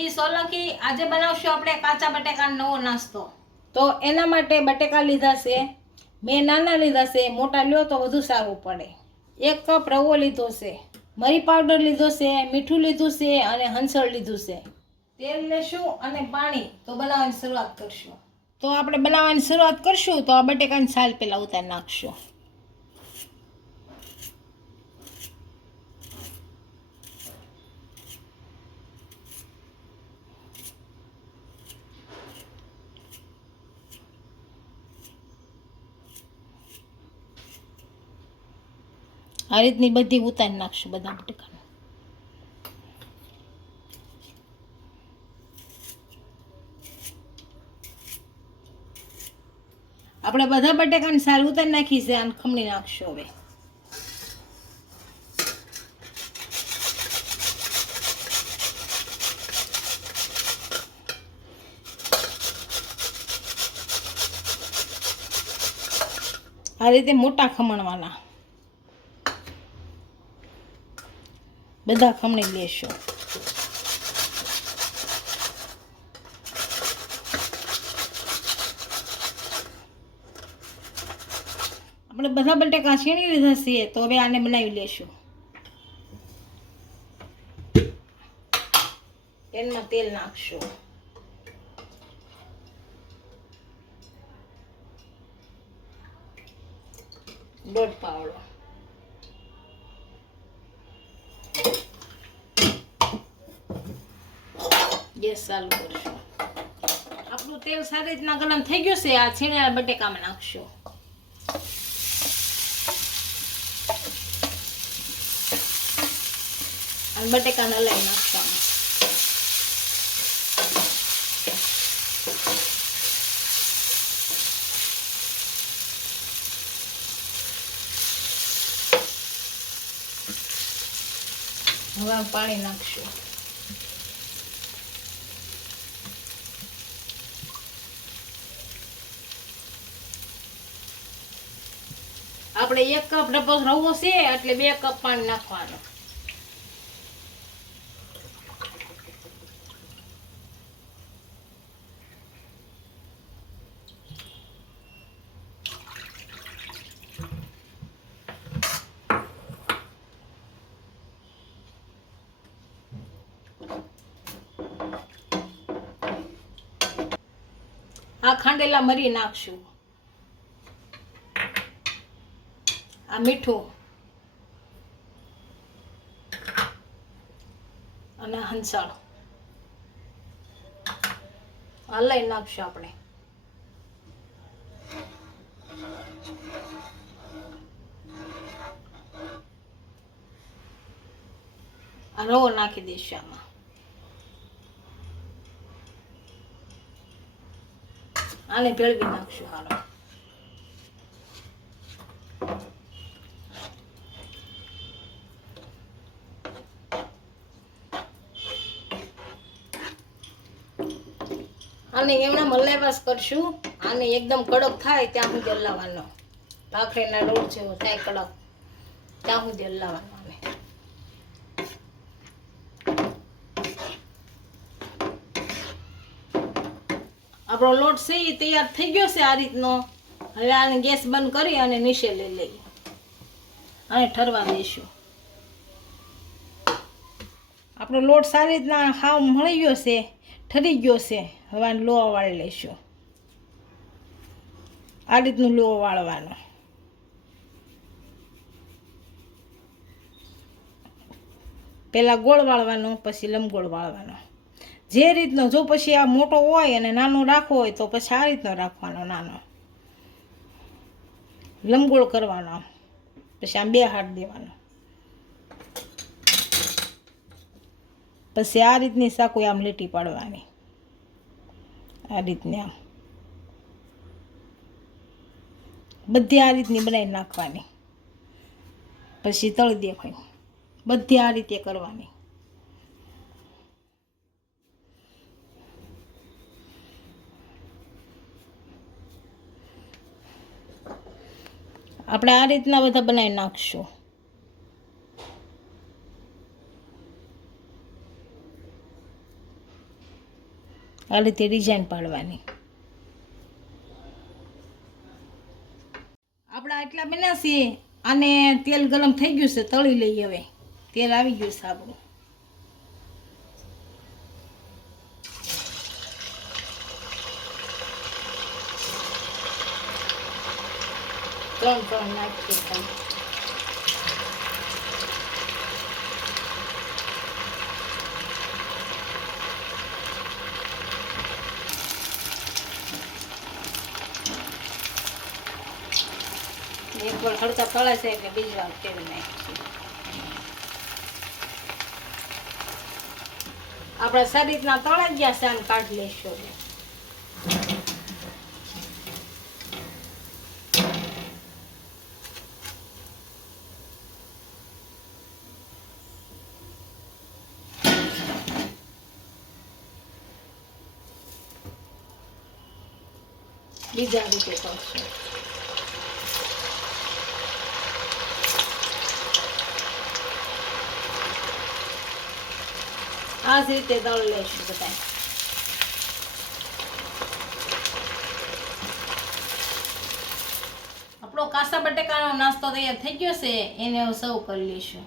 જી સોલંકી આજે બનાવશું આપણે કાચા બટેકાનો નવો નાસ્તો. તો એના માટે બટેકા લીધા છે, મેં નાના લીધા છે, મોટા લ્યો તો વધુ સારું પડે. એક કપ રવો લીધો છે, મરી પાવડર લીધો છે, મીઠું લીધું છે અને હંસળ લીધું છે. તેલ લેશું અને પાણી તો બનાવવાની શરૂઆત કરશું. તો આપણે બનાવવાની શરૂઆત કરશું તો આ બટેકાની છાલ પહેલાં ઉતારી નાખશું. આ રીતની બધી ઉતારી નાખશું બધા બટેકાને આપણે બધા બટેકાની સારું ઉતારી નાખી છે અને ખમણી નાખશું હવે. આ રીતે મોટા ખમણવાના બધા ખમણી લેશો. આપણે બધા બટેકા છીણી લીધા છીએ, તો હવે આને બનાવી લેશું. તેલમાં તેલ નાખશું. દોઢ પાવડો. આપણું તેલ સારી રીતના થઈ ગયું આ છીણેલા બટેકામાં નાખશું. અને બટેકાને પાણી નાખશું. આપણે એક કપ ડબ્બો રવો છે, એટલે બે કપ પાણી નાખવાનું. આ ખાંડેલા મરી નાખશું. આ મીઠું. અને હંસાળ. આ લઈ નાખશું આપણે. આ રવો નાખી દઈશું આમાં. આને ભેળવી નાખશું હાલો. આને એમણે મલાઈવાસ કરશું. અને એકદમ કડક થાય ત્યાં સુધી હલાવવાનો. ભાખરીના લોટ જેવો થાય કડક. ત્યાં સુધી હલાવવાનો અમે આપણો લોટ છે એ તૈયાર થઈ ગયો છે આ રીતનો. હવે આને ગેસ બંધ કરી અને નીચે લઈ લઈએ. અને ઠરવા દઈશું. આપણો લોટ સારી રીતના ખાવ મળી ગયો છે. ઠરી ગયો છે. હવે લોવા વાળી લઈશું આ રીતનું લોહો વાળવાનો. પહેલાં ગોળ વાળવાનો, પછી લંબગોળ વાળવાનો. જે રીતનો, જો પછી આ મોટો હોય અને નાનો રાખવો હોય, તો પછી આ રીતનો રાખવાનો નાનો. લંબગોળ કરવાનો પછી આમ બે હાથ દેવાનો. પછી આ રીતની સાકું આમ લીટી પાડવાની. આ રીતની આમ. બધી આ રીતની બનાવી નાખવાની. પછી તળી દેખાય બધી આ રીતે કરવાની. આપણે આ રીતના બધા બનાવી નાખશું. આ રીતે ડિઝાઇન પાડવાની. આપણે આટલા બન્યા છીએ, અને તેલ ગરમ થઈ ગયું છે, તળી લઈએ હવે. તેલ આવી ગયું છે આપણું. ત્રણ ત્રણ નાખીએ ખાલી એક વાર હળકા તળાશે એટલે બીજી વાર તેલ નાખીશું આપણે સારી રીતના તળાઈ ગયા છે આને કાઢી લેશું હવે. બીજા રીતે કરશું આ જ રીતે દળ લેશું બધા આપણો કાસા બટેકાનો નાસ્તો તૈયાર થઈ ગયો છે, એને સર્વ કરી લઈશું.